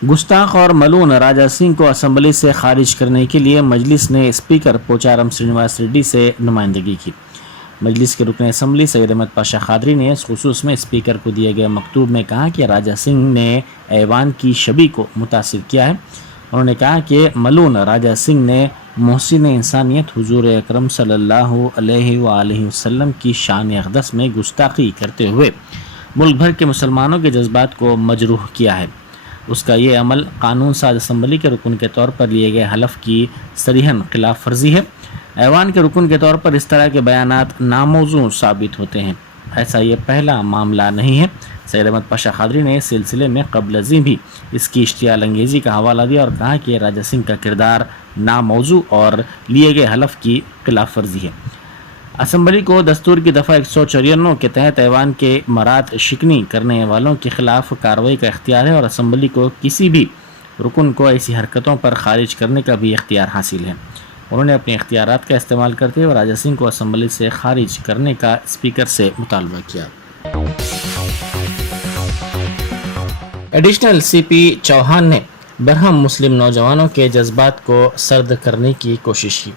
गुस्ताख और मलून राजा सिंह को असम्बली से खारिज करने के लिए मजलिस ने स्पीकर पोचारम श्रीनिवास रेड्डी से नुमाइंदगी की। मजलिस के रुकन असम्बली सैयद अहमद पाशा खादरी ने इस खुसूस में स्पीकर को दिए गए मकतूब में कहा कि राजा सिंह ने ऐवान की शबी को मुतासिर किया है। उन्होंने कहा कि मलून राजा सिंह ने मोहसिन इंसानियत हुजूर अकरम सल्लल्लाहु अलैहि वसल्लम की शान अक़दस में गुस्ताखी करते हुए मुल्क भर के मुसलमानों के जज्बात को मजरूह किया है। उसका ये अमल कानून साज असम्बली के रुकन के तौर पर लिए गए हलफ की सरीहन खिलाफ वर्जी है। ऐवान के रुकन के तौर पर इस तरह के बयानात नामौजू साबित होते हैं। ऐसा ये पहला मामला नहीं है। सैयद अहमद पाशा खादरी ने इस सिलसिले में कबल अज़ीं भी इसकी इश्तियाल अंगेज़ी का हवाला दिया और कहा कि राजा सिंह का किरदार नामौजू और लिए गए हलफ की खिलाफ वर्जी है। असम्बली को दस्तूर की दफ़ा 154 के तहत ऐवान के मरात शिकनी करने वालों के खिलाफ कार्रवाई का इख्तियार है और असम्बली को किसी भी रुकन को ऐसी हरकतों पर खारिज करने का भी इख्तियार हासिल है। उन्होंने अपने इख्तियारात का इस्तेमाल करते हुए राजा सिंह को असम्बली से खारिज करने का स्पीकर से मुतालबा किया। एडिशनल CP चौहान ने बरहम मुस्लिम नौजवानों के जज्बात को सर्द करने की कोशिश की।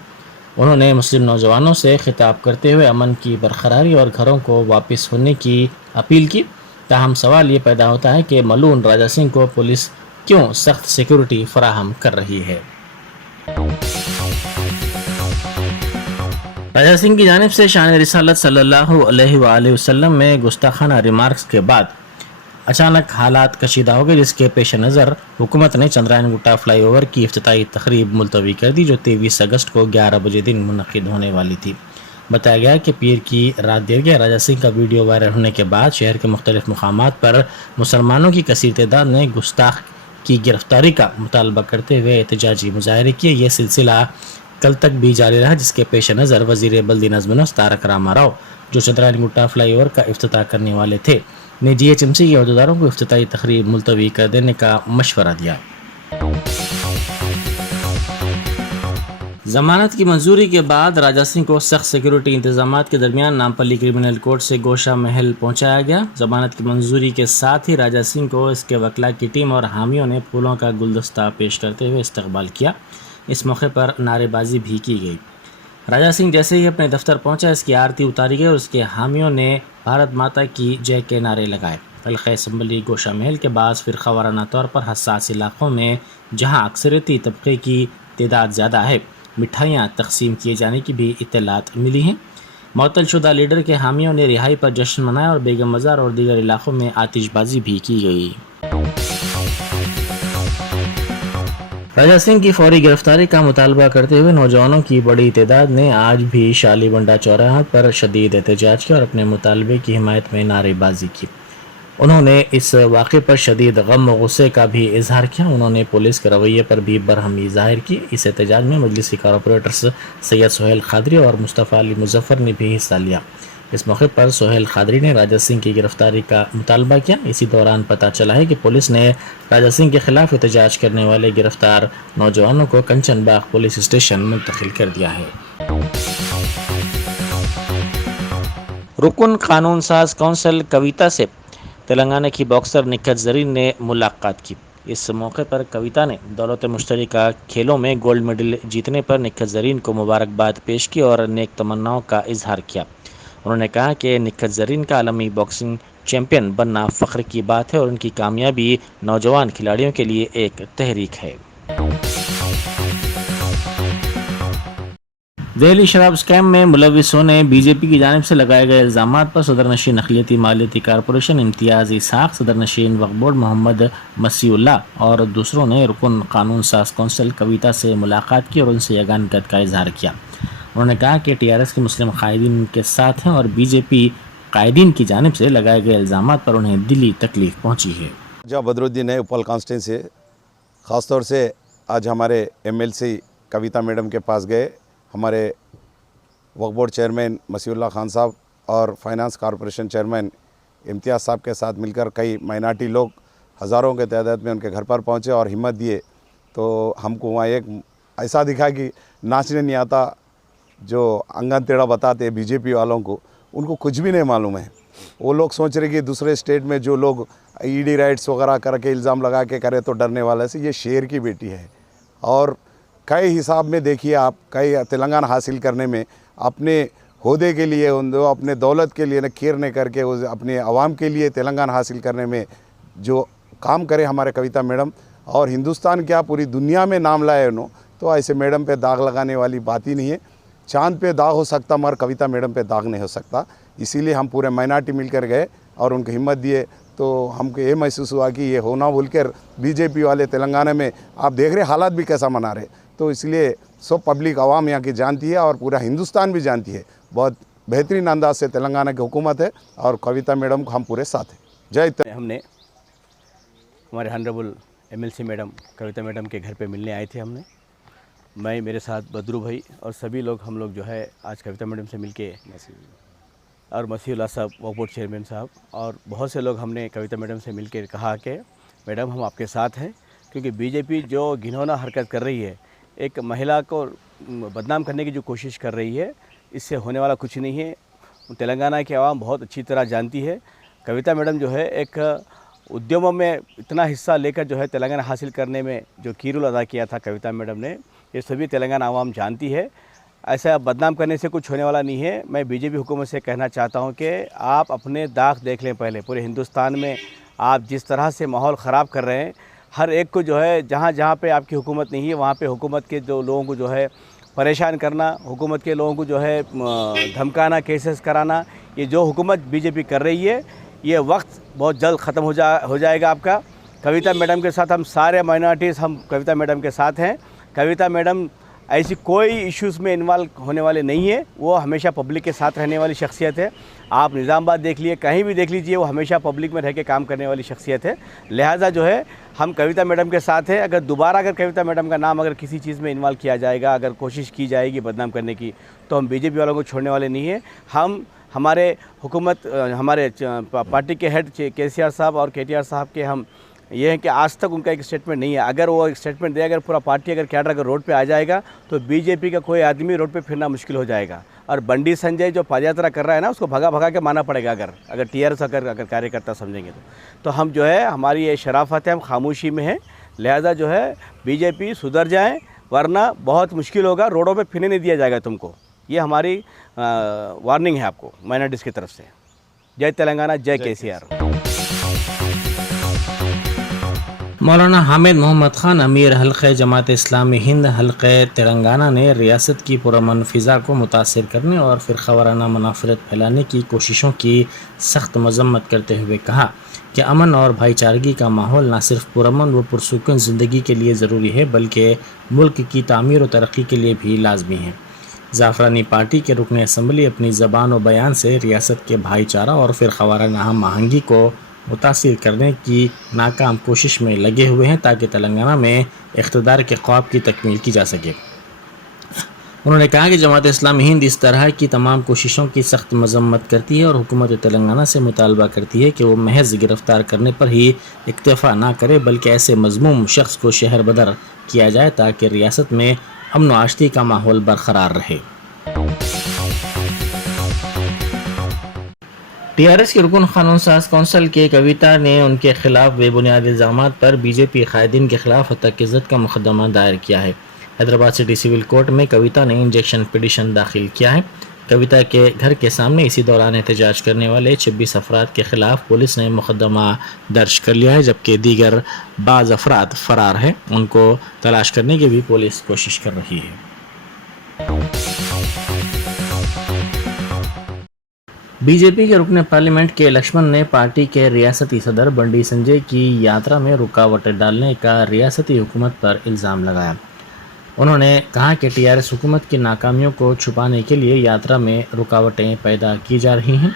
उन्होंने मुस्लिम नौजवानों से खिताब करते हुए अमन की बरकरारी और घरों को वापस होने की अपील की। ताहम सवाल ये पैदा होता है कि मलून राजा सिंह को पुलिस क्यों सख्त सिक्योरिटी फराहम कर रही है। राजा सिंह की जानिब से शान रिसालत सल्लल्लाहु अलैहि वसल्लम में गुस्ताखाना रिमार्क्स के बाद अचानक हालात कशीदा हो गए, जिसके पेश नज़र हुकूमत ने चंद्रायन गुट्टा फ्लाईओवर की इफ्तिताई तकरीब मुलतवी कर दी, जो 23 अगस्त को 11 बजे दिन मुनक्किद होने वाली थी। बताया गया कि पीर की रात देर गया राजा सिंह का वीडियो वायरल होने के बाद शहर के मुख्तलिफ मकामात पर मुसलमानों की कसीर तादाद ने गुस्ताख की गिरफ्तारी का मुतालबा करते हुए एहतजाजी मुजाहरे किए। यह सिलसिला कल तक भी जारी रहा, जिसके पेश नज़र वज़ीर बल्दी नज़्म तारक रामाराव, जो चंद्रायन गुट्टा फ्लाईओवर का इफ्तिताह करने वाले थे, ने GHMC के अहदेदारों को इफ्तिताई तकरीब मुलतवी कर देने का मशवरा दिया। जमानत की मंजूरी के बाद राजा सिंह को सख्त सिक्योरिटी इंतजामात के दरमियान नामपल्ली क्रिमिनल कोर्ट से गोशा महल पहुंचाया गया। जमानत की मंजूरी के साथ ही राजा सिंह को इसके वकला की टीम और हामियों ने फूलों का गुलदस्ता पेश करते हुए इस्तकबाल किया। इस मौके पर नारेबाजी भी की गई। राजा सिंह जैसे ही अपने दफ्तर पहुंचा, इसकी आरती उतारी गई और उसके हामियों ने भारत माता की जय के नारे लगाए। हल्का असम्बली गोशा महल के बाद फ़िरका वाराना तौर पर हसास इलाक़ों में जहां अक्सरियती तबके की तादाद ज़्यादा है, मिठाइयाँ तकसीम किए जाने की भी इत्तलात मिली हैं। मुअत्तल शुदा लीडर के हामियों ने रिहाई पर जश्न मनाया और बेगम बाज़ार और दीगर इलाक़ों में आतिशबाजी भी की गई। राजा सिंह की फौरी गिरफ्तारी का मुतालबा करते हुए नौजवानों की बड़ी तादाद ने आज भी शालीबंडा चौराहा पर शदीद एहतजाज किया और अपने मुतालबे की हिमायत में नारेबाजी की। उन्होंने इस वाक़े पर शदीद गम व गुस्से का भी इजहार किया। उन्होंने पुलिस के रवैये पर भी बरहमी ज़ाहिर की। इस एहतजाज में मजलिसी कारपोरेटर्स सैयद सोहेल खादरी और मुस्तफ़ा अली मुज़फ़्फ़र ने भी हिस्सा लिया। इस मौके पर सोहेल खादरी ने राजा सिंह की गिरफ्तारी का मुतालबा किया। इसी दौरान पता चला है कि पुलिस ने राजा सिंह के खिलाफ एहतजाज करने वाले गिरफ्तार नौजवानों को कंचन बाग पुलिस स्टेशन मुंतकिल कर दिया है। रुकन कानून साज कौंसिल कविता से तेलंगाना की बॉक्सर निक्कत ज़रीन ने मुलाकात की। इस मौके पर कविता ने दौलत मुश्तरका खेलों में गोल्ड मेडल जीतने पर निक्कत ज़रीन को मुबारकबाद पेश की और नेक तमन्नाओं का इजहार किया। उन्होंने कहा कि निक्कत ज़रीन का आलमी बॉक्सिंग चैंपियन बनना फ़ख्र की बात है और उनकी कामयाबी नौजवान खिलाड़ियों के लिए एक तहरीक है। दिल्ली शराब स्कैम में मुलविसों ने बीजेपी की जानिब से लगाए गए इल्ज़ामात पर सदर नशीन अक़लियती मालियती कारपोरेशन इम्तियाज़ इसाक़, सदर नशीन वक्फ़ बोर्ड मोहम्मद मसीउल्लाह और दूसरों ने रुकन कानून साज कौंसिल कविता से मुलाकात की और उनसे यगानकत का इजहार किया। उन्होंने कहा कि TRS के मुस्लिम कायदीन के साथ हैं और BJP कायदीन की जानिब से लगाए गए इल्ज़ामात पर उन्हें दिली तकलीफ पहुँची है। जो बदरुद्दीन है उपल कॉन्स्टिट्यूंसी से, ख़ासतौर से आज हमारे MLC कविता मैडम के पास गए। हमारे वक्फ बोर्ड चेयरमैन मसीउल्लाह खान साहब और फाइनेंस कॉरपोरेशन चेयरमैन इम्तियाज़ साहब के साथ मिलकर कई माइनॉरिटी लोग हज़ारों के तादाद में उनके घर पर पहुँचे और हिम्मत दिए। तो हमको वहाँ एक ऐसा दिखा कि नाचने नहीं आता, जो अंगन टेढ़ा बताते BJP वालों को, उनको कुछ भी नहीं मालूम है। वो लोग सोच रहे कि दूसरे स्टेट में जो लोग ईडी राइट्स वगैरह करके इल्ज़ाम लगा के करे तो डरने वाला है। ये शेर की बेटी है और कई हिसाब में देखिए आप, कई तेलंगाना हासिल करने में अपने होदे के लिए, अपने दौलत के लिए न केयर नहीं करके अपने आवाम के लिए तेलंगाना हासिल करने में जो काम करे हमारे कविता मैडम, और हिंदुस्तान क्या पूरी दुनिया में नाम लाए उन्होंने, तो ऐसे मैडम पे दाग लगाने वाली बात ही नहीं है। चांद पे दाग हो सकता मगर कविता मैडम पे दाग नहीं हो सकता। इसीलिए हम पूरे माइनॉरिटी मिलकर गए और उनको हिम्मत दिए, तो हमको ये महसूस हुआ कि ये होना बोलकर बीजेपी वाले तेलंगाना में आप देख रहे हालात भी कैसा मना रहे, तो इसलिए सब पब्लिक आवाम यहाँ की जानती है और पूरा हिंदुस्तान भी जानती है बहुत बेहतरीन अंदाज से तेलंगाना की हुकूमत है और कविता मैडम को हम पूरे साथ हैं। जय हमने हमारे हॉनरेबल एमएलसी मैडम कविता मैडम के घर पे मिलने आए थे। हमने मैं, मेरे साथ बदरू भाई और सभी लोग, हम लोग जो है आज कविता मैडम से मिलके, और मसीहुल्लाह साहब वक्फ बोर्ड चेयरमैन साहब और बहुत से लोग, हमने कविता मैडम से मिलकर कहा कि मैडम हम आपके साथ हैं, क्योंकि बीजेपी जो घिनौना हरकत कर रही है, एक महिला को बदनाम करने की जो कोशिश कर रही है, इससे होने वाला कुछ नहीं है। तेलंगाना की आवाम बहुत अच्छी तरह जानती है। कविता मैडम जो है एक उद्यमों में इतना हिस्सा लेकर जो है तेलंगाना हासिल करने में जो कीरुल अदा किया था कविता मैडम ने, ये सभी तेलंगाना आवाम जानती है। ऐसा बदनाम करने से कुछ होने वाला नहीं है। मैं बीजेपी हुकूमत से कहना चाहता हूं कि आप अपने दाग देख लें पहले। पूरे हिंदुस्तान में आप जिस तरह से माहौल ख़राब कर रहे हैं, हर एक को जो है जहां जहां पे आपकी हुकूमत नहीं है वहां पे हुकूमत के जो लोगों को जो है परेशान करना, हुकूमत के लोगों को जो है धमकाना, केसेस कराना, ये जो हुकूमत बीजेपी कर रही है, ये वक्त बहुत जल्द ख़त्म हो जाएगा आपका। कविता मैडम के साथ हम सारे माइनॉरिटीज़, हम कविता मैडम के साथ हैं। कविता मैडम ऐसी कोई इश्यूज़ में इन्वॉल्व होने वाले नहीं है, वो हमेशा पब्लिक के साथ रहने वाली शख्सियत है। आप निज़ामाबाद देख लिए, कहीं भी देख लीजिए, वो हमेशा पब्लिक में रह के काम करने वाली शख्सियत है। लिहाजा जो है हम कविता मैडम के साथ हैं। अगर दोबारा अगर कविता मैडम का नाम अगर किसी चीज़ में इन्वॉल्व किया जाएगा, अगर कोशिश की जाएगी बदनाम करने की, तो हम बीजेपी वालों को छोड़ने वाले नहीं हैं। हम हमारे हुकूमत, हमारे पार्टी के हेड केसीआर साहब और केटीआर साहब के हम ये है कि आज तक उनका एक स्टेटमेंट नहीं है। अगर वो एक स्टेटमेंट दे, अगर पूरा पार्टी अगर कैडर अगर रोड पे आ जाएगा तो बीजेपी का कोई आदमी रोड पे फिरना मुश्किल हो जाएगा। और बंडी संजय जो पदयात्रा कर रहा है ना, उसको भगा के माना पड़ेगा अगर टीआरएस अगर कार्यकर्ता समझेंगे तो हम जो है, हमारी ये शराफत है, हम खामोशी में हैं। लिहाजा जो है बीजेपी सुधर जाए, वरना बहुत मुश्किल होगा, रोडों पे फिरने नहीं दिया जाएगा तुमको। ये हमारी वार्निंग है आपको माइनॉरिटीज़ की तरफ से। जय तेलंगाना, जय केसीआर। मौलाना हामिद मोहम्मद खान, अमीर हल्क़े जमात इस्लामी हिंद हल्क़े तेलंगाना ने रियासत की पुरअमन फ़िज़ा को मुतासिर करने और फ़िरक़ावाराना मुनाफ़रत फैलाने की कोशिशों की सख्त मज़म्मत करते हुए कहा कि अमन और भाईचारगी का माहौल न सिर्फ पुरअमन व पुरसुकून ज़िंदगी के लिए ज़रूरी है, बल्कि मुल्क की तामीर व तरक्की के लिए भी लाजमी है। ज़ाफ़रानी पार्टी के रुकन असम्बली अपनी ज़बान व बयान से रियासत के भाईचारा और फ़िरक़ावाराना हम आहंगी को मुतासिर करने की नाकाम कोशिश में लगे हुए हैं, ताकि तेलंगाना में इक़्तिदार के ख्वाब की तकमील की जा सके। उन्होंने कहा कि जमात इस्लामी हिंद इस तरह की तमाम कोशिशों की सख्त मज़म्मत करती है और हुकूमत तेलंगाना से मुतालबा करती है कि वो महज गिरफ़्तार करने पर ही इक्तफ़ा ना करे, बल्कि ऐसे मज़मूम शख्स को शहर बदर किया जाए ताकि रियासत में अमन व आश्ती का माहौल बरकरार रहे। टीआरएस के रुकन कानून साज कौंसिल के कविता ने उनके खिलाफ बेबुनियाद इल्ज़ामात पर बीजेपी कायदीन के खिलाफ हत्या-ए-इज़्ज़त का मुकदमा दायर किया है। हैदराबाद सिटी सिविल कोर्ट में कविता ने इंजेक्शन पिटीशन दाखिल किया है। कविता के घर के सामने इसी दौरान एहतजाज करने वाले 26 अफराद के खिलाफ पुलिस ने मुकदमा दर्ज कर लिया है, जबकि दीगर बाज़ अफराद फरार हैं। उनको तलाश करने की भी पुलिस कोशिश कर रही है। बीजेपी के रुकन पार्लियामेंट के लक्ष्मण ने पार्टी के रियासती सदर बंडी संजय की यात्रा में रुकावटें डालने का रियासती हुकूमत पर इल्ज़ाम लगाया। उन्होंने कहा कि टीआरएस हुकूमत की नाकामियों को छुपाने के लिए यात्रा में रुकावटें पैदा की जा रही हैं।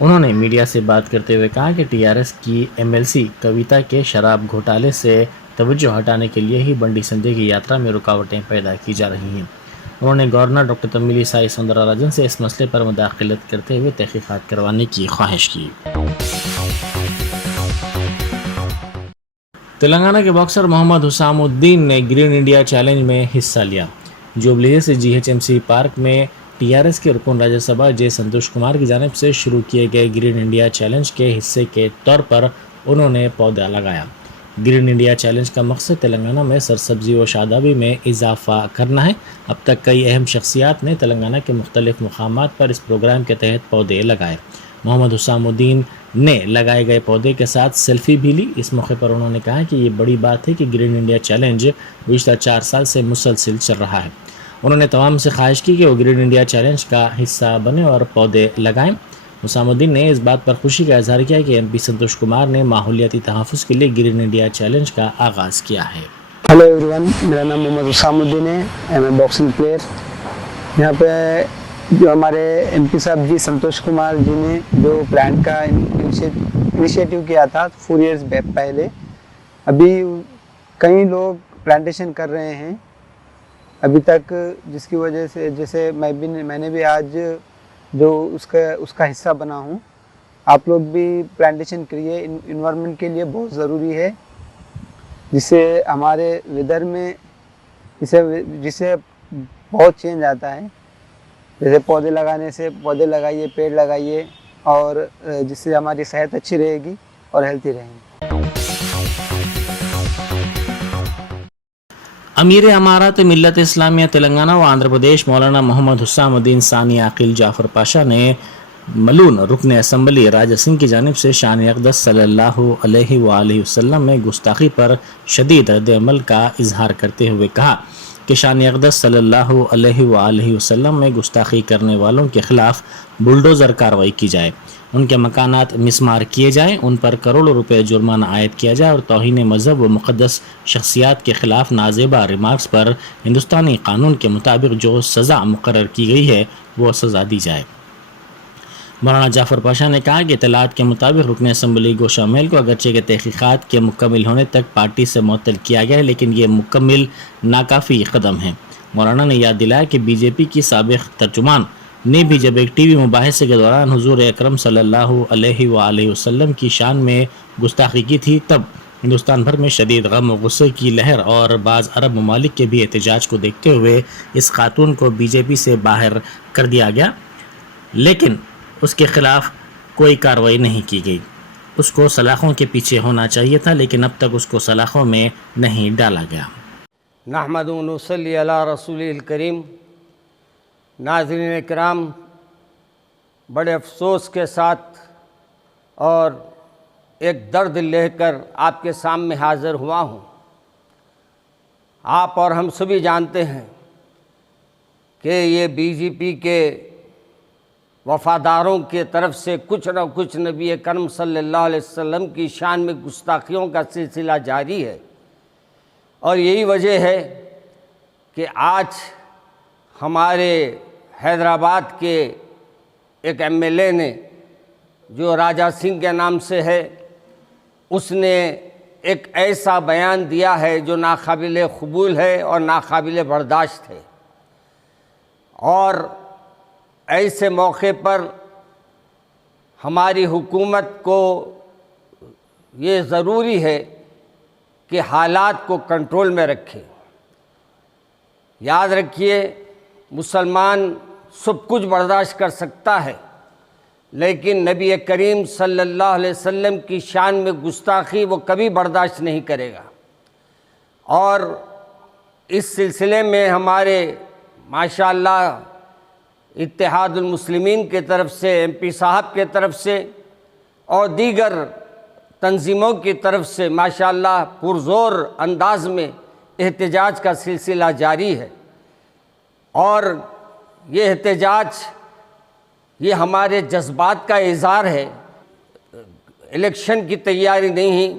उन्होंने मीडिया से बात करते हुए कहा कि टीआरएस की एमएलसी कविता के शराब घोटाले से तवज्जो हटाने के लिए ही बंडी संजय की यात्रा में रुकावटें पैदा की जा रही हैं। उन्होंने गवर्नर डॉक्टर तमिलिसाई सौंदरराजन से इस मसले पर मुदाखलत करते हुए तहकीकात करवाने की ख्वाहिश की। तेलंगाना के बॉक्सर मोहम्मद हुसामुद्दीन ने ग्रीन इंडिया चैलेंज में हिस्सा लिया। जुबली से जीएचएमसी पार्क में TRS के रुकन राज्यसभा जे संतोष कुमार की जानिब से शुरू किए गए ग्रीन इंडिया चैलेंज के हिस्से के तौर पर उन्होंने पौधा लगाया। ग्रीन इंडिया चैलेंज का मकसद तेलंगाना में सरसब्जी व शादाबी में इजाफा करना है। अब तक कई अहम शख्सियात ने तेलंगाना के मुख्तलिफ मुकामात पर इस प्रोग्राम के तहत पौधे लगाए। मोहम्मद हुसामुद्दीन ने लगाए गए पौधे के साथ सेल्फी भी ली। इस मौके पर उन्होंने कहा कि ये बड़ी बात है कि ग्रीन इंडिया चैलेंज पिछले 4 साल से मुसलसिल चल रहा है। उन्होंने तमाम से ख्वाहिश की कि वो ग्रीन इंडिया चैलेंज का हिस्सा बने और पौधे लगाएं। हुसामुद्दीन ने इस बात पर खुशी का इजहार किया कि MP संतोष कुमार ने माहौलियाती तहफ़्फ़ुज़ के लिए ग्रीन इंडिया चैलेंज का आगाज़ किया है। हेलो एवरीवन, मेरा नाम मोहम्मद हुसामुद्दीन है। मैं बॉक्सिंग प्लेयर। यहाँ पे जो हमारे MP साहब जी संतोष कुमार जी ने जो प्लांट का इनिशिएटिव किया था 4 इयर्स पहले, अभी कई लोग प्लांटेशन कर रहे हैं अभी तक, जिसकी वजह से जैसे मैंने भी आज जो उसका हिस्सा बना हूँ। आप लोग भी प्लांटेशन करिए, इन्वायरमेंट के लिए बहुत ज़रूरी है, जिससे हमारे वेदर में जिससे बहुत चेंज आता है। जैसे पौधे लगाने से पौधे लगाइए, पेड़ लगाइए, और जिससे हमारी सेहत अच्छी रहेगी और हेल्थी रहेंगे। अमीर अमारात मिल्लत इस्लामिया तेलंगाना व आंध्र प्रदेश मौलाना मोहम्मद हुसामुद्दीन सानी आकिल जाफर पाशा ने मलून रुकन असम्बली राजा सिंह की जानिब से शान अक़दस सल्लल्लाहु अलैहि वसल्लम में गुस्ताखी पर शदीद रद्द-ए-अमल का इजहार करते हुए कहा कि शान अक़दस सल्लल्लाहु अलैहि वसल्लम में गुस्ताखी करने वालों के खिलाफ बुलडोज़र कार्रवाई की जाए, उनके मकानात मिसमार किए जाएँ, उन पर करोड़ों रुपए जुर्माना आयद किया जाए और तौहीन मज़हब व मुक़द्दस शख्सियात के ख़िलाफ़ नाज़ेबा रिमार्क्स पर हिंदुस्तानी कानून के मुताबिक जो सज़ा मुकर्रर की गई है वो सज़ा दी जाए। मौलाना जाफ़र पाशा ने कहा कि इत्तलात के मुताबिक रुकन असम्बली गोशा मेल को अगरचे के तहक़ीक़ात के मुकम्मल होने तक पार्टी से मुअत्तल किया गया है, लेकिन ये मुकम्मल नाकाफ़ी कदम है। मौलाना ने याद दिलाया कि BJP की साबिक़ तर्जुमान ने भी जब एक TV मुबाहिसे के दौरान हुज़ूर अकरम सल्लल्लाहु अलैहि वसल्लम की शान में गुस्ताखी की थी, तब हिंदुस्तान भर में शदीद गम और गुस्से की लहर और बाज़ अरब ममालिक के भी एहतजाज को देखते हुए इस खातून को BJP से बाहर कर दिया गया, लेकिन उसके ख़िलाफ़ कोई कार्रवाई नहीं की गई। उसको सलाखों के पीछे होना चाहिए था, लेकिन अब तक उसको सलाखों में नहीं डाला गया। नहमदु व नुसल्ली अला रसूलिल करीम। नाज़रीन इकराम, बड़े अफसोस के साथ और एक दर्द लेकर आपके सामने हाज़िर हुआ हूँ। आप और हम सभी जानते हैं कि ये BJP के वफ़ादारों के तरफ से कुछ न कुछ नबी करम सल्लल्लाहु अलैहि वसल्लम की शान में गुस्ताखियों का सिलसिला जारी है, और यही वजह है कि आज हमारे हैदराबाद के एक MLA ने, जो राजा सिंह के नाम से है, उसने एक ऐसा बयान दिया है जो नाकाबिल कबूल है और नाकाबिल बर्दाश्त है। और ऐसे मौके पर हमारी हुकूमत को ये ज़रूरी है कि हालात को कंट्रोल में रखें। याद रखिए, मुसलमान सब कुछ बर्दाश्त कर सकता है, लेकिन नबी करीम सल्लल्लाहु अलैहि वसल्लम की शान में गुस्ताखी वो कभी बर्दाश्त नहीं करेगा। और इस सिलसिले में हमारे माशाअल्लाह इत्तेहादुल मुस्लिमीन के तरफ से, MP साहब के तरफ से और दीगर तंजीमों की तरफ से माशाअल्लाह पुरज़ोर अंदाज में एहतजाज का सिलसिला जारी है। और ये एहतजाज, ये हमारे जज्बात का इज़हार है, इलेक्शन की तैयारी नहीं,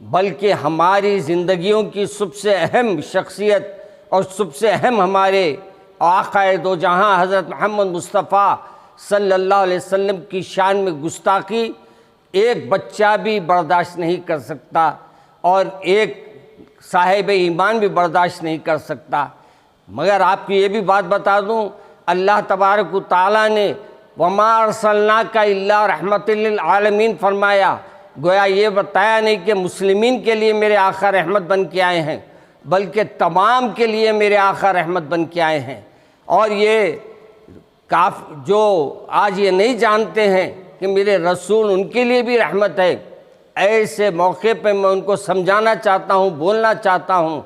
बल्कि हमारी ज़िंदगियों की सबसे अहम शख्सियत और सबसे अहम हमारे आक़ाए दो जहां हज़रत मोहम्मद मुस्तफ़ा सल्लल्लाहु अलैहि वसल्लम की शान में गुस्ताखी एक बच्चा भी बर्दाश्त नहीं कर सकता और एक साहिब ईमान भी बर्दाश्त नहीं कर सकता। मगर आपको ये भी बात बता दूं, अल्लाह तबारक व तआला ने वमा अरसलनाका इल्ला रहमतल लिल आलमीन फरमाया, गोया ये बताया नहीं कि मुस्लिमीन के लिए मेरे आका रहमत बन के आए हैं, बल्कि तमाम के लिए मेरे आका रहमत बन के आए हैं। और ये جو آج یہ نہیں جانتے ہیں کہ میرے رسول ان کے لیے بھی رحمت ہے، ایسے موقع پہ میں ان کو سمجھانا چاہتا ہوں، بولنا چاہتا ہوں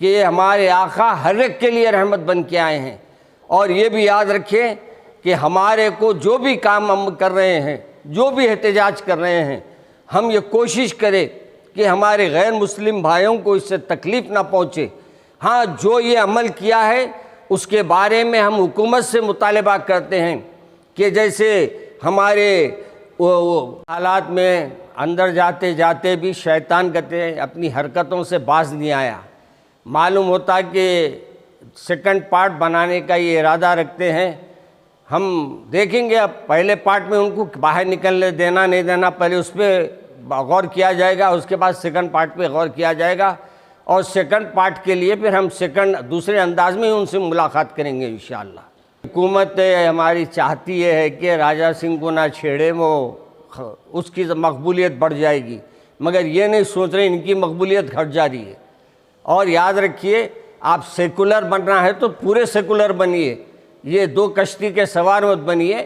کہ یہ ہمارے آقا ہر ایک کے لیے رحمت بن کے آئے ہیں۔ اور یہ بھی یاد رکھیں کہ ہمارے کو جو بھی کام ہم کر رہے ہیں، جو بھی احتجاج کر رہے ہیں، ہم یہ کوشش کریں کہ ہمارے غیر مسلم بھائیوں کو اس سے تکلیف نہ پہنچے۔ ہاں، جو یہ عمل کیا ہے اس کے بارے میں ہم حکومت سے مطالبہ کرتے ہیں کہ جیسے ہمارے حالات میں اندر جاتے جاتے بھی شیطان کہتے ہیں اپنی حرکتوں سے باز نہیں آیا۔ معلوم ہوتا کہ سیکنڈ پارٹ بنانے کا یہ ارادہ رکھتے ہیں۔ ہم دیکھیں گے اب پہلے پارٹ میں ان کو باہر نکلنے دینا نہیں دینا، پہلے اس پہ غور کیا جائے گا، اس کے بعد سیکنڈ پارٹ پہ غور کیا جائے گا، اور سیکنڈ پارٹ کے لیے پھر ہم دوسرے انداز میں ان سے ملاقات کریں گے انشاءاللہ۔ حکومت ہماری چاہتی ہے کہ راجہ سنگھ کو نہ چھیڑے، وہ اس کی مقبولیت بڑھ جائے گی، مگر یہ نہیں سوچ رہے ان کی مقبولیت گھٹ جا رہی ہے۔ اور یاد رکھیے، آپ سیکولر بننا ہے تو پورے سیکولر بنیے، یہ دو کشتی کے سوار مت بنیے،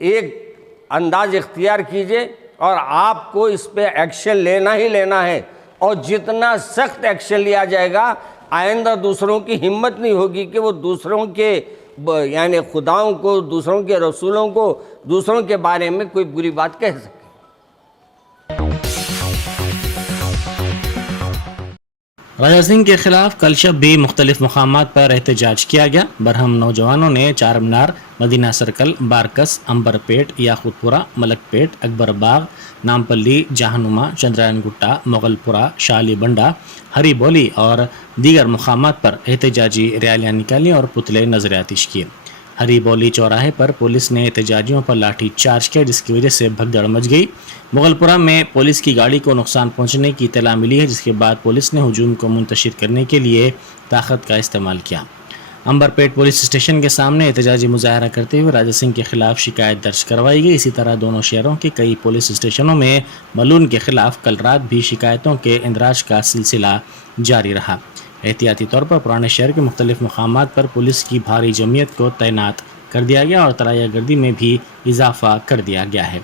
ایک انداز اختیار کیجئے اور آپ کو اس پہ ایکشن لینا ہی لینا ہے، اور جتنا سخت ایکشن لیا جائے گا آئندہ دوسروں کی ہمت نہیں ہوگی کہ وہ دوسروں کے یعنی خداؤں کو، دوسروں کے رسولوں کو، دوسروں کے بارے میں کوئی بری بات کہہ سکے۔ راجہ سنگھ کے خلاف کل شب بھی مختلف مقامات پر احتجاج کیا گیا۔ برہم نوجوانوں نے چار مینار، مدینہ سرکل، بارکس، امبر پیٹ، یاقوت پورہ، ملک پیٹ، اکبر باغ، نامپلی، جہنما، چندرائن گٹا، مغل پورہ، شالی بنڈا، ہری بولی اور دیگر مقامات پر احتجاجی ریالیاں نکالی اور پتلے نظر آتش کیے۔ ہری بولی چوراہے پر پولیس نے احتجاجیوں پر لاٹھی چارج کیا، جس کی وجہ سے بھگدڑ مچ گئی۔ مغل پورہ میں پولیس کی گاڑی کو نقصان پہنچنے کی اطلاع ملی ہے، جس کے بعد پولیس نے ہجوم کو منتشر کرنے کے لیے طاقت کا استعمال کیا۔ امبر پیٹ پولیس اسٹیشن کے سامنے احتجاجی مظاہرہ کرتے ہوئے راجہ سنگھ کے خلاف شکایت درج کروائی گئی۔ اسی طرح دونوں شہروں کے کئی پولیس اسٹیشنوں میں ملون کے خلاف کل رات بھی شکایتوں کے اندراج کا سلسلہ جاری رہا۔ احتیاطی طور پر پرانے شہر کے مختلف مقامات پر پولیس کی بھاری جمعیت کو تعینات کر دیا گیا اور تلایہ گردی میں بھی اضافہ کر دیا گیا ہے۔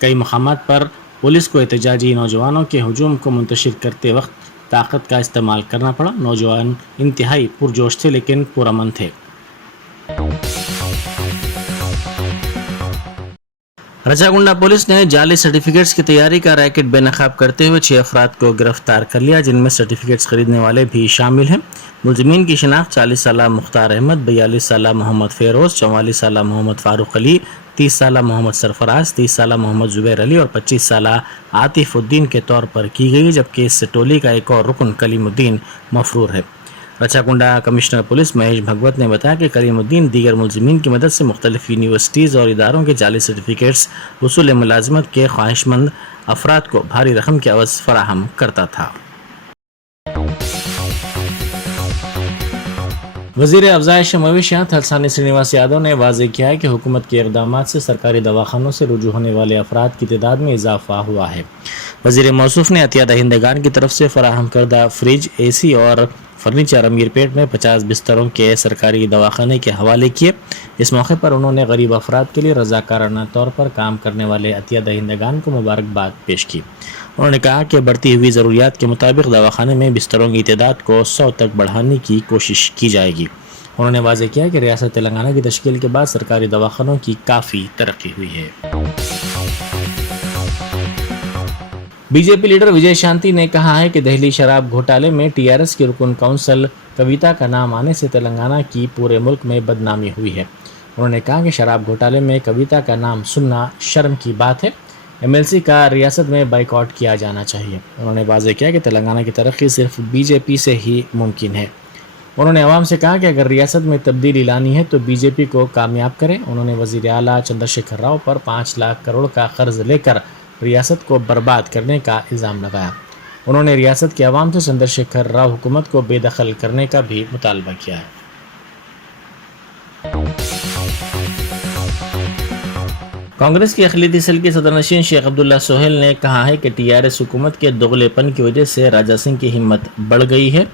کئی مقامات پر پولیس کو احتجاجی نوجوانوں کے ہجوم کو منتشر کرتے وقت طاقت کا استعمال کرنا پڑا۔ نوجوان انتہائی پرجوش تھے لیکن پرامن تھے۔ رچاگنڈا پولیس نے جعلی سرٹیفکیٹس کی تیاری کا ریکٹ بے نقاب کرتے ہوئے 6 افراد کو گرفتار کر لیا، جن میں سرٹیفکیٹس خریدنے والے بھی شامل ہیں۔ ملزمین کی شناخت 40 سالہ مختار احمد، 42 سالہ محمد فیروز، 44 سالہ محمد فاروق علی، 30 سالہ محمد سرفراز، 30 سالہ محمد زبیر علی اور 25 سالہ عاطف الدین کے طور پر کی گئی، جبکہ اس ٹولی کا ایک اور رکن کلیم الدین مفرور ہے۔ رچاگنڈا کمشنر پولیس مہیش بھگوت نے بتایا کہ کلیم الدین دیگر ملزمین کی مدد سے مختلف یونیورسٹیز اور اداروں کے جعلی سرٹیفکیٹس وصول ملازمت کے خواہش مند افراد کو بھاری رقم کے عوض فراہم کرتا تھا۔ وزیر افزائش مویشیات تلسانی سرینواس یادو نے واضح کیا ہے کہ حکومت کے اقدامات سے سرکاری دواخانوں سے رجوع ہونے والے افراد کی تعداد میں اضافہ ہوا ہے۔ وزیر موصوف نے عطیہ دہندگان کی طرف سے فراہم کردہ فریج، اے سی اور فرنیچر امیر پیٹ میں 50 بستروں کے سرکاری دواخانے کے حوالے کیے۔ اس موقع پر انہوں نے غریب افراد کے لیے رضاکارانہ طور پر کام کرنے والے عطیہ دہندگان کو مبارکباد پیش کی۔ انہوں نے کہا کہ بڑھتی ہوئی ضروریات کے مطابق دواخانے میں بستروں کی تعداد کو 100 تک بڑھانے کی کوشش کی جائے گی۔ انہوں نے واضح کیا کہ ریاست تلنگانہ کی تشکیل کے بعد سرکاری دواخانوں کی کافی ترقی ہوئی ہے۔ بی جے پی لیڈر وجے شانتی نے کہا ہے کہ دہلی شراب گھوٹالے میں ٹی آر ایس کی رکن کونسل کویتا کا نام آنے سے تلنگانہ کی پورے ملک میں بدنامی ہوئی ہے۔ انہوں نے کہا کہ شراب گھوٹالے میں کویتا کا نام سننا شرم کی بات ہے۔ ایم ایل سی کا ریاست میں بائیکاٹ کیا جانا چاہیے۔ انہوں نے واضح کیا کہ تلنگانہ کی ترقی صرف بی جے پی سے ہی ممکن ہے۔ انہوں نے عوام سے کہا کہ اگر ریاست میں تبدیلی لانی ہے تو بی جے پی کو کامیاب کریں۔ انہوں نے وزیر اعلیٰ چندر شیکھر راؤ پر 5 لاکھ کروڑ کا قرض لے کر ریاست کو برباد کرنے کا الزام لگایا۔ انہوں نے ریاست کے عوام سے چندر شیکھر راؤ حکومت کو بے دخل کرنے کا بھی مطالبہ کیا ہے۔ کانگریس کی اقلیتی سیل کے صدر نشین شیخ عبداللہ سہیل نے کہا ہے کہ ٹی آر ایس حکومت کے دغلے پن کی وجہ سے راجہ سنگھ کی ہمت بڑھ گئی ہے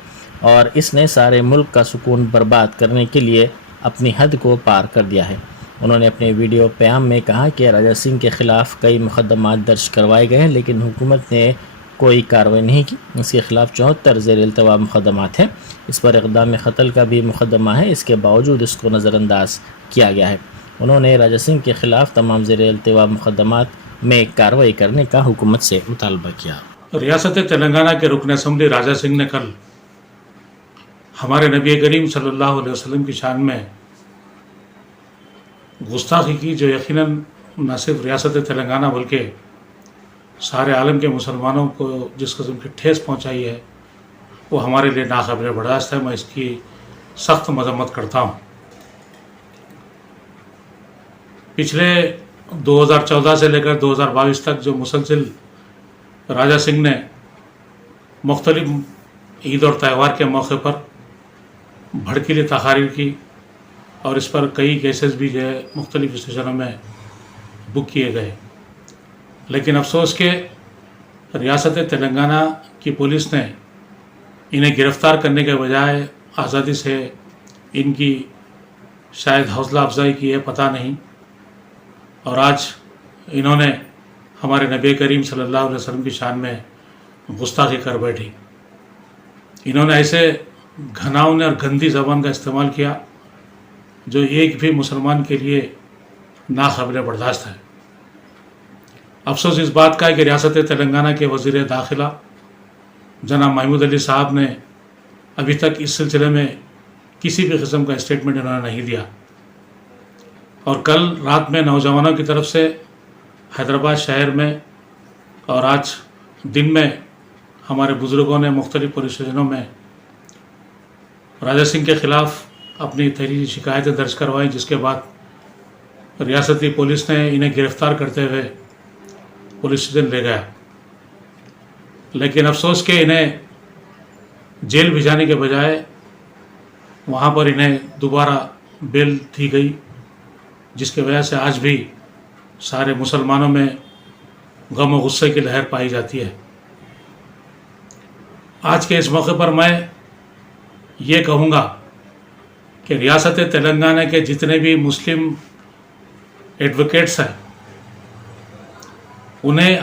اور اس نے سارے ملک کا سکون برباد کرنے کے لیے اپنی حد کو پار کر دیا ہے۔ انہوں نے اپنے ویڈیو پیام میں کہا کہ راجہ سنگھ کے خلاف کئی مقدمات درج کروائے گئے ہیں لیکن حکومت نے کوئی کارروائی نہیں کی۔ اس کے خلاف 74 زیر التوا مقدمات ہیں۔ اس پر اقدام قتل کا بھی مقدمہ ہے، اس کے باوجود اس کو نظر انداز کیا گیا ہے۔ انہوں نے راجہ سنگھ کے خلاف تمام زیر التوا مقدمات میں کارروائی کرنے کا حکومت سے مطالبہ کیا۔ ریاست تلنگانہ کے رکن اسمبلی راجہ سنگھ نے کل ہمارے نبی کریم صلی اللہ علیہ وسلم کی شان میں گستاخی کی، جو یقیناً نہ صرف ریاست تلنگانہ بلکہ سارے عالم کے مسلمانوں کو جس قسم کی ٹھیس پہنچائی ہے وہ ہمارے لیے ناقابل برداشت ہے۔ میں اس کی سخت مذمت کرتا ہوں۔ پچھلے 2014 سے لے کر 2022 تک جو مسلسل راجہ سنگھ نے مختلف عید اور تہوار کے موقع پر بھڑکیلی تقاریر کی اور اس پر کئی کیسز بھی جو ہے مختلف اسٹیشنوں میں بک کیے گئے، لیکن افسوس کہ ریاست تلنگانہ کی پولیس نے انہیں گرفتار کرنے کے بجائے آزادی سے ان کی شاید حوصلہ افزائی کی ہے، پتہ نہیں، اور آج انہوں نے ہمارے نبی کریم صلی اللہ علیہ وسلم کی شان میں گستاخی کر بیٹھی۔ انہوں نے ایسے گھناؤنے اور گندی زبان کا استعمال کیا جو ایک بھی مسلمان کے لیے ناقابل برداشت ہے۔ افسوس اس بات کا ہے کہ ریاست تلنگانہ کے وزیر داخلہ جناب محمود علی صاحب نے ابھی تک اس سلسلے میں کسی بھی قسم کا اسٹیٹمنٹ انہوں نے نہیں دیا، اور کل رات میں نوجوانوں کی طرف سے حیدرآباد شہر میں اور آج دن میں ہمارے بزرگوں نے مختلف پولیس اسٹیشنوں میں راجہ سنگھ کے خلاف اپنی تحریری شکایتیں درج کروائی، جس کے بعد ریاستی پولیس نے انہیں گرفتار کرتے ہوئے پولیس اسٹیشن لے گیا، لیکن افسوس کہ انہیں جیل بھیجانے کے بجائے وہاں پر انہیں دوبارہ بیل دی گئی، جس کی وجہ سے آج بھی سارے مسلمانوں میں غم و غصے کی لہر پائی جاتی ہے۔ آج کے اس موقع پر میں یہ کہوں گا کہ ریاست تلنگانہ کے جتنے بھی مسلم ایڈوکیٹس ہیں انہیں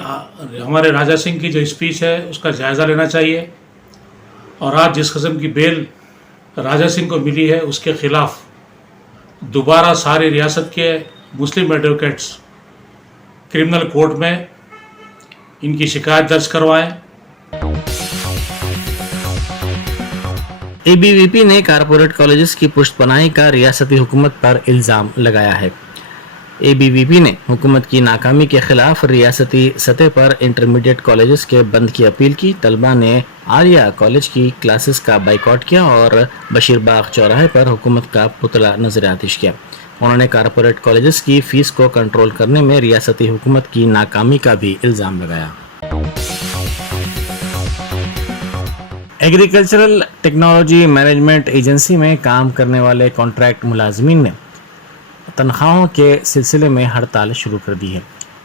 ہمارے راجہ سنگھ کی جو اسپیچ ہے اس کا جائزہ لینا چاہیے، اور آج جس قسم کی بیل راجہ سنگھ کو ملی ہے اس کے خلاف دوبارہ ساری ریاست کے مسلم ایڈوکیٹس کرمنل کورٹ میں ان کی شکایت درج کروائیں۔ اے بی وی پی نے کارپوریٹ کالجز کی پشت پناہی کا ریاستی حکومت پر الزام لگایا ہے۔ اے بی وی پی نے حکومت کی ناکامی کے خلاف ریاستی سطح پر انٹرمیڈیٹ کالجز کے بند کی اپیل کی۔ طلبہ نے عالیہ کالج کی کلاسز کا بائیکاٹ کیا اور بشیر باغ چوراہے پر حکومت کا پتلا نظر آتش کیا۔ انہوں نے کارپوریٹ کالجز کی فیس کو کنٹرول کرنے میں ریاستی حکومت کی ناکامی کا بھی الزام لگایا۔ ایگریکلچرل ٹیکنالوجی مینجمنٹ ایجنسی میں کام کرنے والے کانٹریکٹ ملازمین نے تنخواہوں کے سلسلے میں ہڑتال شروع کر دی ہے۔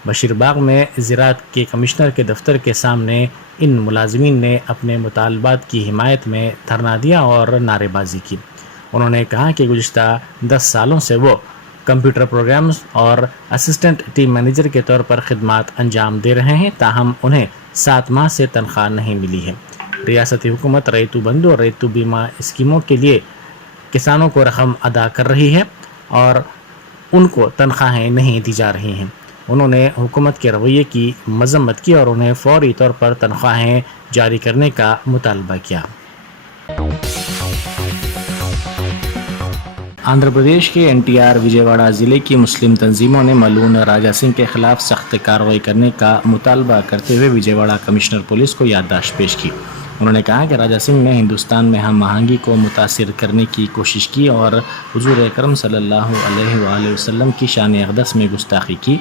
بشیر باغ میں زراعت کے کمشنر کے دفتر کے سامنے ان ملازمین نے اپنے مطالبات کی حمایت میں دھرنا دیا اور نعرے بازی کی۔ انہوں نے کہا کہ گزشتہ 10 سالوں سے وہ کمپیوٹر پروگرامز اور اسسٹنٹ ٹیم مینیجر کے طور پر خدمات انجام دے رہے ہیں، تاہم انہیں 7 ماہ سے تنخواہ نہیں ملی ہے۔ ریاستی حکومت ریتو بندھو اور ریتو بیمہ اسکیموں کے لیے کسانوں کو رقم ادا کر رہی ہے اور ان کو تنخواہیں نہیں دی جا رہی ہیں۔ انہوں نے حکومت کے رویے کی مذمت کی اور انہیں فوری طور پر تنخواہیں جاری کرنے کا مطالبہ کیا۔ آندھرا پردیش کے NTR وجے واڑہ ضلع کی مسلم تنظیموں نے ملعون راجہ سنگھ کے خلاف سخت کارروائی کرنے کا مطالبہ کرتے ہوئے وجے واڑہ کمشنر پولیس کو یادداشت پیش کی۔ انہوں نے کہا کہ راجہ سنگھ نے ہندوستان میں ہم آہنگی کو متاثر کرنے کی کوشش کی اور حضور اکرم صلی اللہ علیہ وآلہ وسلم کی شان اقدس میں گستاخی کی۔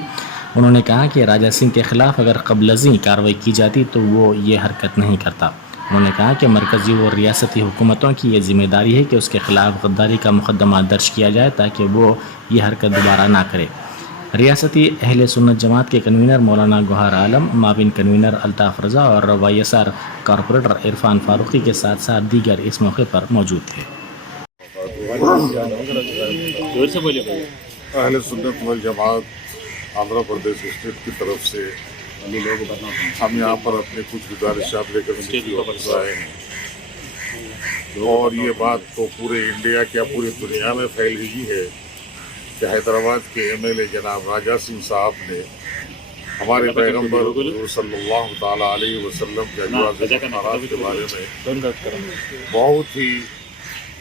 انہوں نے کہا کہ راجہ سنگھ کے خلاف اگر قبل ازیں کارروائی کی جاتی تو وہ یہ حرکت نہیں کرتا۔ انہوں نے کہا کہ مرکزی و ریاستی حکومتوں کی یہ ذمہ داری ہے کہ اس کے خلاف غداری کا مقدمہ درج کیا جائے تاکہ وہ یہ حرکت دوبارہ نہ کرے۔ ریاستی اہل سنت جماعت کے کنوینر مولانا گوہر عالم، معاون کنوینر الطاف رضا اور YSR کارپوریٹر عرفان فاروقی کے ساتھ ساتھ دیگر اس موقع پر موجود تھے۔ अहले सुन्नत वल जमात आंध्र प्रदेश स्टेट की तरफ से हम यहाँ पर अपने कुछ गुजारिशात लेकर सिटी ऑफिस आए हैं। और ये बात तो पूरे इंडिया क्या पूरी दुनिया में फैल गई है कि हैदराबाद के MLA जनाब राजा सिंह साहब ने हमारे पैगम्बर हुज़ूर सल्लल्लाहु ताला अलैहि वसल्लम के अज़वाज मुतहहरात के बारे में बहुत ही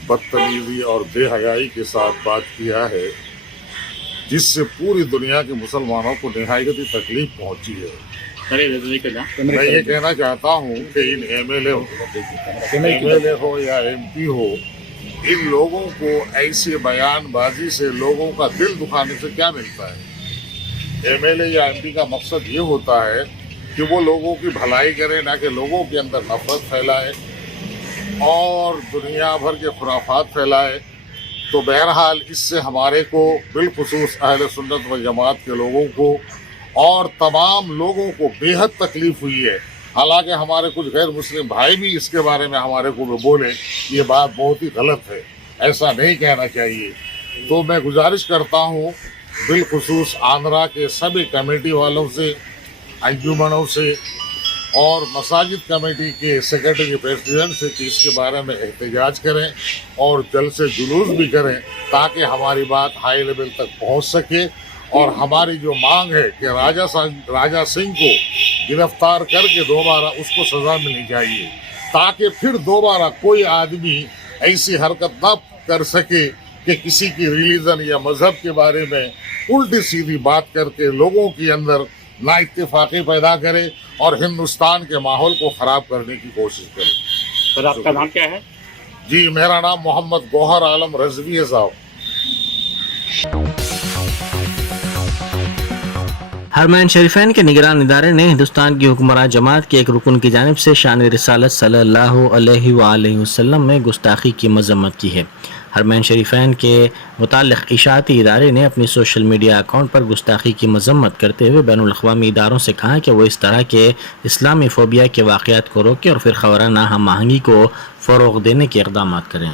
बदतमीज़ी और बेहयाई के साथ बात किया है, जिससे पूरी दुनिया के मुसलमानों को निहायत ही तकलीफ पहुंची है। मैं ये कहना चाहता हूँ कि इन MLA हो या MP हो, इन लोगों को ऐसे बयानबाजी से लोगों का दिल दुखाने से क्या मिलता है। MLA या MP का मकसद ये होता है कि वो लोगों की भलाई करे, ना कि लोगों के अंदर नफरत फैलाए और दुनिया भर के खुराफात फैलाए। तो बहरहाल इससे हमारे को बिलखुसूस अहले सुन्नत व जमात के लोगों को और तमाम लोगों को बेहद तकलीफ़ हुई है। हालांकि हमारे कुछ गैर मुस्लिम भाई भी इसके बारे में हमारे को बोले ये बात बहुत ही गलत है, ऐसा नहीं कहना चाहिए। तो मैं गुजारिश करता हूँ बिलखुसूस आंध्रा के सभी कमेटी वालों से, अंजुमनों से और मसाजिद कमेटी के सेक्रेटरी प्रेसिडेंट से कि इसके बारे में एहतजाज करें और जल्द से जुलूस भी करें, ताकि हमारी बात हाई लेवल तक पहुंच सके। और हमारी जो मांग है कि राजा सिंह को गिरफ्तार करके दोबारा उसको सज़ा मिलनी चाहिए, ताकि फिर दोबारा कोई आदमी ऐसी हरकत न कर सके कि किसी की रिलीजन या मज़हब के बारे में उल्टी सीधी बात करके लोगों के अंदर ना इत्तेफाक़ी पैदा करे और हिंदुस्तान के माहौल को ख़राब करने की कोशिश करे। सर आपका नाम क्या है? जी मेरा नाम मोहम्मद गौहर आलम रज़वी है साहब। हरमैन शरीफैन के निगरान इदारे ने हिंदुस्तान की हुक्मरान जमात के एक रुकन की जानिब से शान रिसालत सल्लल्लाहु अलैहि वसल्लम में गुस्ताखी की मजम्मत की है। हरमैन शरीफैन के मुताल्लिक़ इशाअती इदारे ने अपनी सोशल मीडिया अकाउंट पर गुस्ताखी की मजम्मत करते हुए बैनुल अक़वामी इदारों से कहा कि वो इस तरह के इस्लामी फ़ोबिया के वाक़यात को रोकें और फिर ख़वाराना हम आहंगी को फ़रोग़ देने के इक़दाम करें।